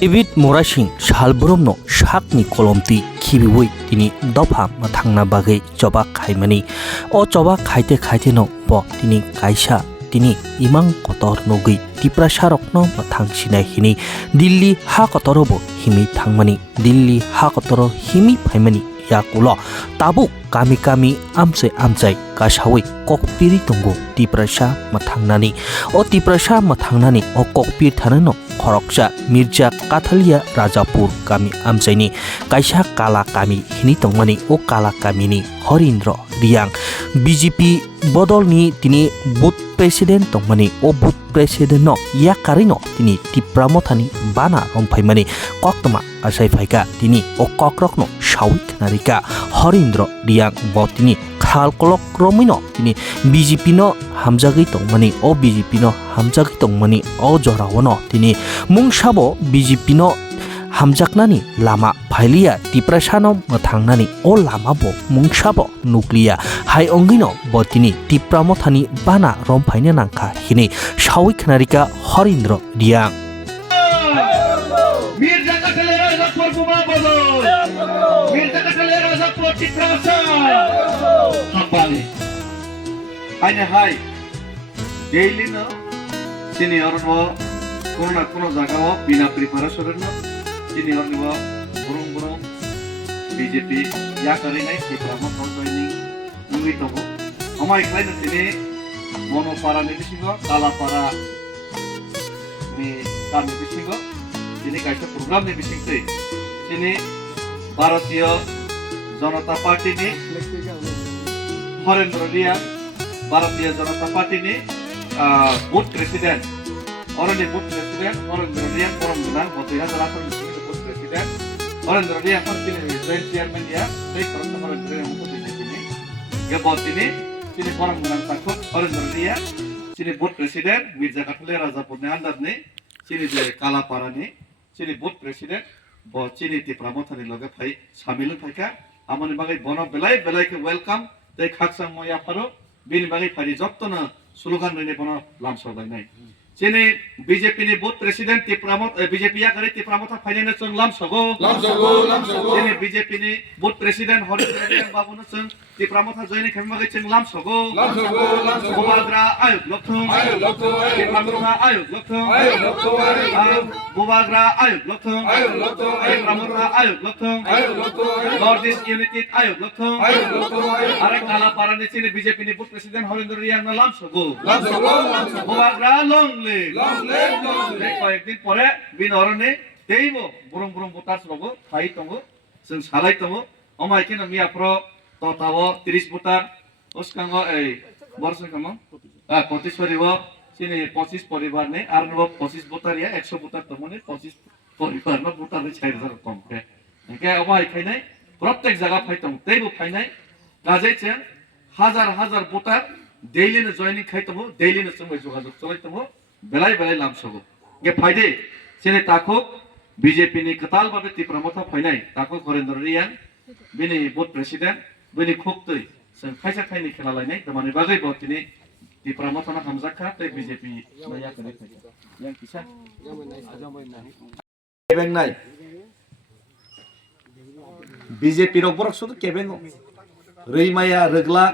Ibit Murasing Salbromno Shakni Kolomti Kibiwi Tini Dopha Mwthangna Bagai choba Khaimani O choba Khaite no Bo Tini Kaisa Tini Imang Kotor Nogui Tiprasa Rokno Mwthang Sinai Hini Dilli Ha Kotorobo Himi Thangmani Dilli Ha Kotoro Himi Phaimani Yakulo Tabuk Kami Amsai Kashawi Kokpiri Tunggu Tiprasa Mwthangnani O Tiprasa Mwthangnani O Kokpir Thanano Khoroksa Mirza Kathalia Rajapur Kami Amsaini Kaisa Kala Kami Hini Tongmani O Kala Kamini Horendra Reang BJP Bodolni Tini Booth President Tongmani O Booth President no Yakarwi no Tini Tipramothani Bana Romkhaimani Koktoma Asai Phaika Tini O Kokrok no Shawik Narika Horendra Reang Botini Khal Kolok Romino Tini BJP no Hamjagi Tongmani O BJP no Hamjagi Tongmani O Jorawano Tini Mungsabo BJP no Hamjaknani Lama Phailia Tiprasano Mwthangnani O Lama Bo Mungsabo Nuklia Hai Ongino Botini Tipramothani Bana Romkhaina Nangkha Hini Shawik Narika Horendra Reang Mirza Kathalia Rajapur Bumabolo Mirza Kathalia Rajapur Tiprasa Hambali Aine hai daily no senior no kono jaga o bina preparation no senior no burung BJP Yakarwi Tiprasa joining nungi tobo amai klaina tini mono para ni bisingo kala para ni kami bisingo ini kaisa program ni bisingte ini Bharatiya Janata Party ni Horendra Reang Bharatiya Janata Party ni Booth President orang ni Booth President Horendra Reang orang menang botiha terakhir di sini Booth President Horendra Reang kan sini Joint Chairman dia saya kalau Horendra Reang untuk di sini ya bot ini sini orang menang takut Horendra Reang sini Booth President Mirza Kathalia Rajapur ni handar ni sini je kala para ni sini Booth President bo sini Tipramothani loge phai shamil phaika amani bagai bono belai ke welcome dei khaksang moya pharo bin bagai phari jottono slogan rene bono lamso bai nai sini BJP ni Booth President BJP Yakarwi Tipramothani phaine chung lamsogo sini BJP ni Booth President Horendra Reang babu no chung Tipramothani joini khami bagai chung lamsogo Bubagra ayuk lokthong Tipramothani ayuk lokthong Bubagra ayuk lokthong Tipramothani ayuk lokthong Northeast United ayuk lokthong are kala parani sini BJP ni Booth President Horendra Reang na lamsogo Bubagra long live কয়েকদিন পরে বিন অরণে দেইব বুরং বুতার সবো খাই তঙ্গো जों সালাই তঙ্গো অমাই কেন মিয়াপ্র ততাও 30 বুতার ওসকাঙ্গ এই বর্ষন কাম 25 পরিবার সিনে 25 পরিবার নে আর নব 25 বুতারিয়া 100 বুতার তমনে 25 পরিবার ন বুতার 4000 কম কে কে অমাই খাইনাই প্রত্যেক জায়গা ফাইতং দেইব ফাইনাই কাজেছেন হাজার বুতার ডেইলি ন জয়েনিং খাইতবো ডেইলি ন সঙ্গে যোগাযোগ চলাইতবো belai lamsogo ge phaide sene tako BJP ni katal babe Tipramothani phainai tako Horendra Reang bini Booth President bini khoktoi जों खायसा खायनि खेला लायनाय दमानि बागै बतिनि Tipramothani hamjakha tei BJP Yakarwi yang kisah kebeng nai BJP rok borok sudu kebeng reimaya regla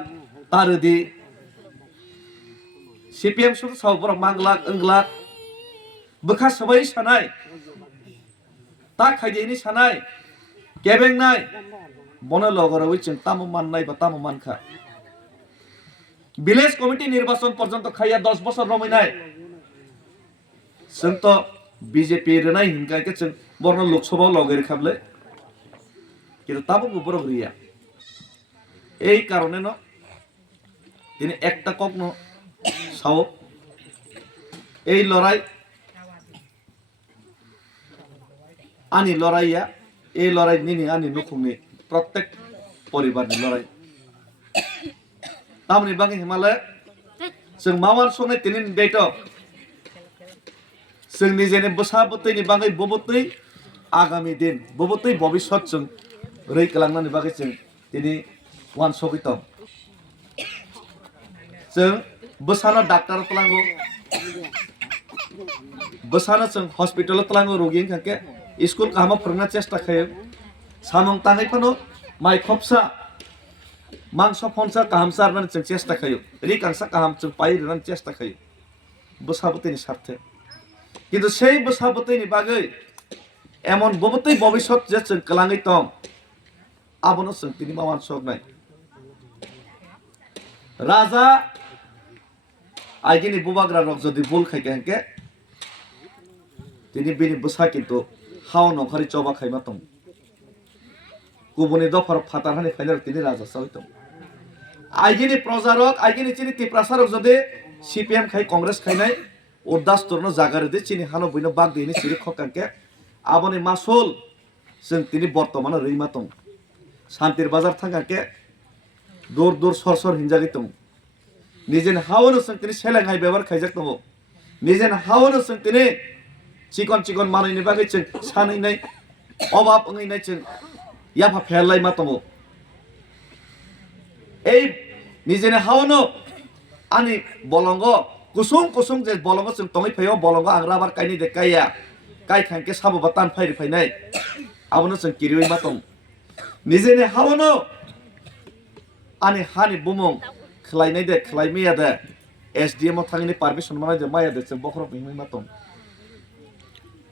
tarudi CPM sudah saw borok manglak englak bekas sabai sanai tak khaide ini sanai kebeng nai bono logarawi chung tamuman nai ba tamuman kha village committee নির্বাচন পর্যন্ত খাইয়া 10 বছর রমই নাই जों तो BJP রেনাই হিনকাইকে जों বর্ণ লোকসভা লগের খাবলে কিন্তু তাবো বড় রিয়া এই কারণে ন তিনি একটা কখনো সাও এই লড়াই আনি লড়াইয়া এই লড়াই নিনি আনি নুখুংনি প্রত্যেক পরিবারনি লড়াই তামনি বাকি হিমালয় जों मावार सने तिनि डेट जों निजेनि बोसाबतैनि बागै बबतै आगामी दिन बबतै भबिष्यत जों रैखालांनानै बागै जों दिनै वान सकित जों बोसानो डाक्टर तलांगो बोसानो जों हस्पिटाल तलांगो रोगि खाके स्कुल काहामा फोरोंना चेष्टा खायो सामं ताङै फानो माइ खपसा मांस फनसा काहामसार माने जों चेष्टा खायो रिकांसा काहाम जों पाइ रनानै चेष्टा खायो बसाबतैनि सार्थे কিন্তু সেই বসাবতैनि बागै এমন ববতৈ ভবিষ্যৎ যে जों कलाङै दं आबनो जों तिनि मावान सकनाय राजा आइगिनि बुबाग्रा रक जदि बुल खाइके हेंके तिनि बिनि बसा किन्तु हाव नखरि चबा खाइमा दं गुबुननि दफार फातार हानि फाइनाल तिनि राजा सावै दं आइगिनि प्रजारक आइगिनि चिनि तिप्रासारक जदि सीपीएम खाइ कांग्रेस खाइनाय उदास तरनो जागारदि चिनि हानो बइनो बाग दिनि चिरि खकांके आबनि मासुल जों तिनि बर्तमान रैमा दं शान्तिर बाजार थांगाके दूर दूर सर सर हिंजागि दं निजेन हावनो जों तिनि सेलें हाइ बेबार खाइजाक दं निजेन हावनो जों तिनि चिकन चिकन मानैनि बागै जों सानैनाय अभाब ओंैनाय जों याफा फेरलाय मा दं এই निजेन हावनो आनि बलंग कुसुं कुसुं जे बलंग जों तङै फैयो बलंग आं राबार काइनि दे काइया काइ खांके साबो तान फाइरि फाइनाय आबनो जों किरियै मा दं निजेन हावनो आनि हानि बुमुं खलायनाय दे खलायमैया दे एसडीएम थांनि पारमिशन मानाय दे माया दे जों बखर बिमै मा दं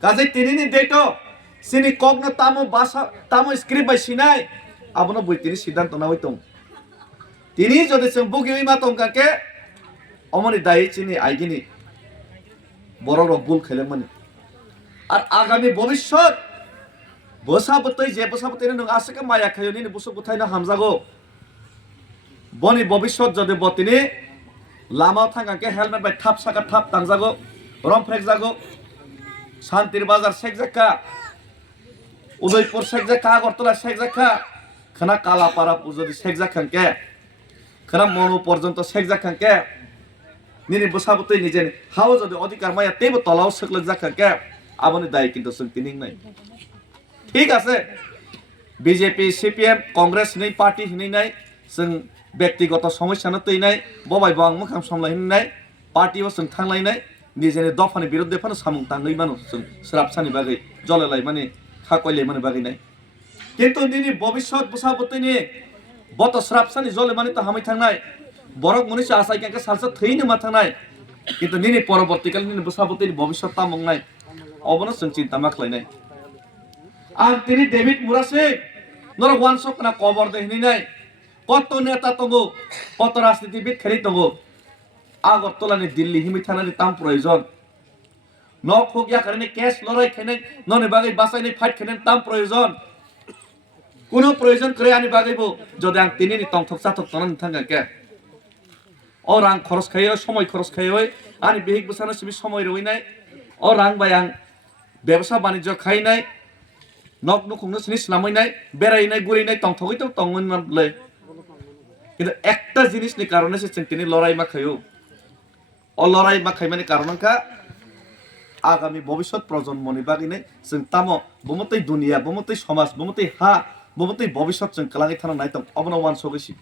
गाजै तिनिनि डेटो सिनि कगनो तामो बासा तामो स्क्रिप्ट बाय सिनाय आबनो बुइतिनि सिद्धांत नावै दं तिनि जदि जों बुगियै मा दं काके अमनि दायै चिनि आइगिनि बर' रक बुल खाइलांमानि আর আগামী ভবিষ্যৎ বসাবতৈ যে বসাবতৈ নং আছেকে মায়া খায়নি বুসু বুথাইনা হামজাগো বনি ভবিষ্যৎ যদি বতিনি লামাও থাঙ্গাকে হেলমেট বাই থাপ সাকা থাপ তাংজাগো রম ফ্রেক জাগো শান্তির বাজার শেখ জাক্কা উদয়পুর শেখ জাক্কা আগরতলা শেখ জাক্কা খানা কালাপাড়া যদি শেখ জাক্কাকে খানা মনু পর্যন্ত শেখ জাক্কাকে নিনি বসাবতৈ নিজে হাও যদি অধিকার মায়া তেবো তলাও সকলক জাক্কাকে आबनि दाय किन्तु जों तिनिं नाय ठीक আছে बीजेपी सीपीएम कांग्रेस नै पार्टी हिनै नाय जों व्यक्तिगत समस्या न तैनाय बबाय बां मोखां समलायनाय पार्टीआव जों थांलायनाय निजेनि दफानि बिरुद्धे फानो सामुं ताङै मानो जों स्राबसानि बागै जलायलाय माने खाकयलाय माने बागै नाय किन्तु निनि भबिष्यत बसाबतैनि बत स्राबसानि जले माने त हामै थांनाय बरक मनिसा आसायकाके सालसा थैनो मा थांनाय किन्तु निनि परबर्तीकाल निनि बसाबतैनि भबिष्यत तामंनाय अबनो जों चिन्ता मा खालायनाय आं तिनि डेभिड मुरासिं नर वान सकना कबर देहनिनाय कत नेता दंगो कत राजनीतिबिद खेरि दंगो आगरतलानि दिल्ली हिमै थानानि ताम प्रयोजन न खुग याकारिनि केस लड़ाई खेनाय ननि बागै बासायनाय फाइट खेनाय ताम प्रयोजन कोनो प्रयोजन करे आनि बागैबो जदि आं तिनिनि तंथक साथक तनानि थांगाके अ रां खरस खायो समय खरस खायो आनि बेहिक बसानो सिबि समय रइनाय अ रां बाय आं ব্যবসা বাণিজ্য খাইনাই নক নুখুंनो सिनि स्लामैनाय बेरायनाय गुरैनाय तंथगै तो तंमोनलै কিন্তু একটা জিনিসनि কারণে সে তিনি লড়াই মা খায়ো অ লড়াই মা খাইমানি কারণকা আগামী ভবিষ্যৎ প্রজন্মनि বাগিনে जों तामो बमतै दुनिया बमतै समाज बमतै हा बमतै भविष्यत जों कलाङै थाना नायतं अबनो वान सगैसि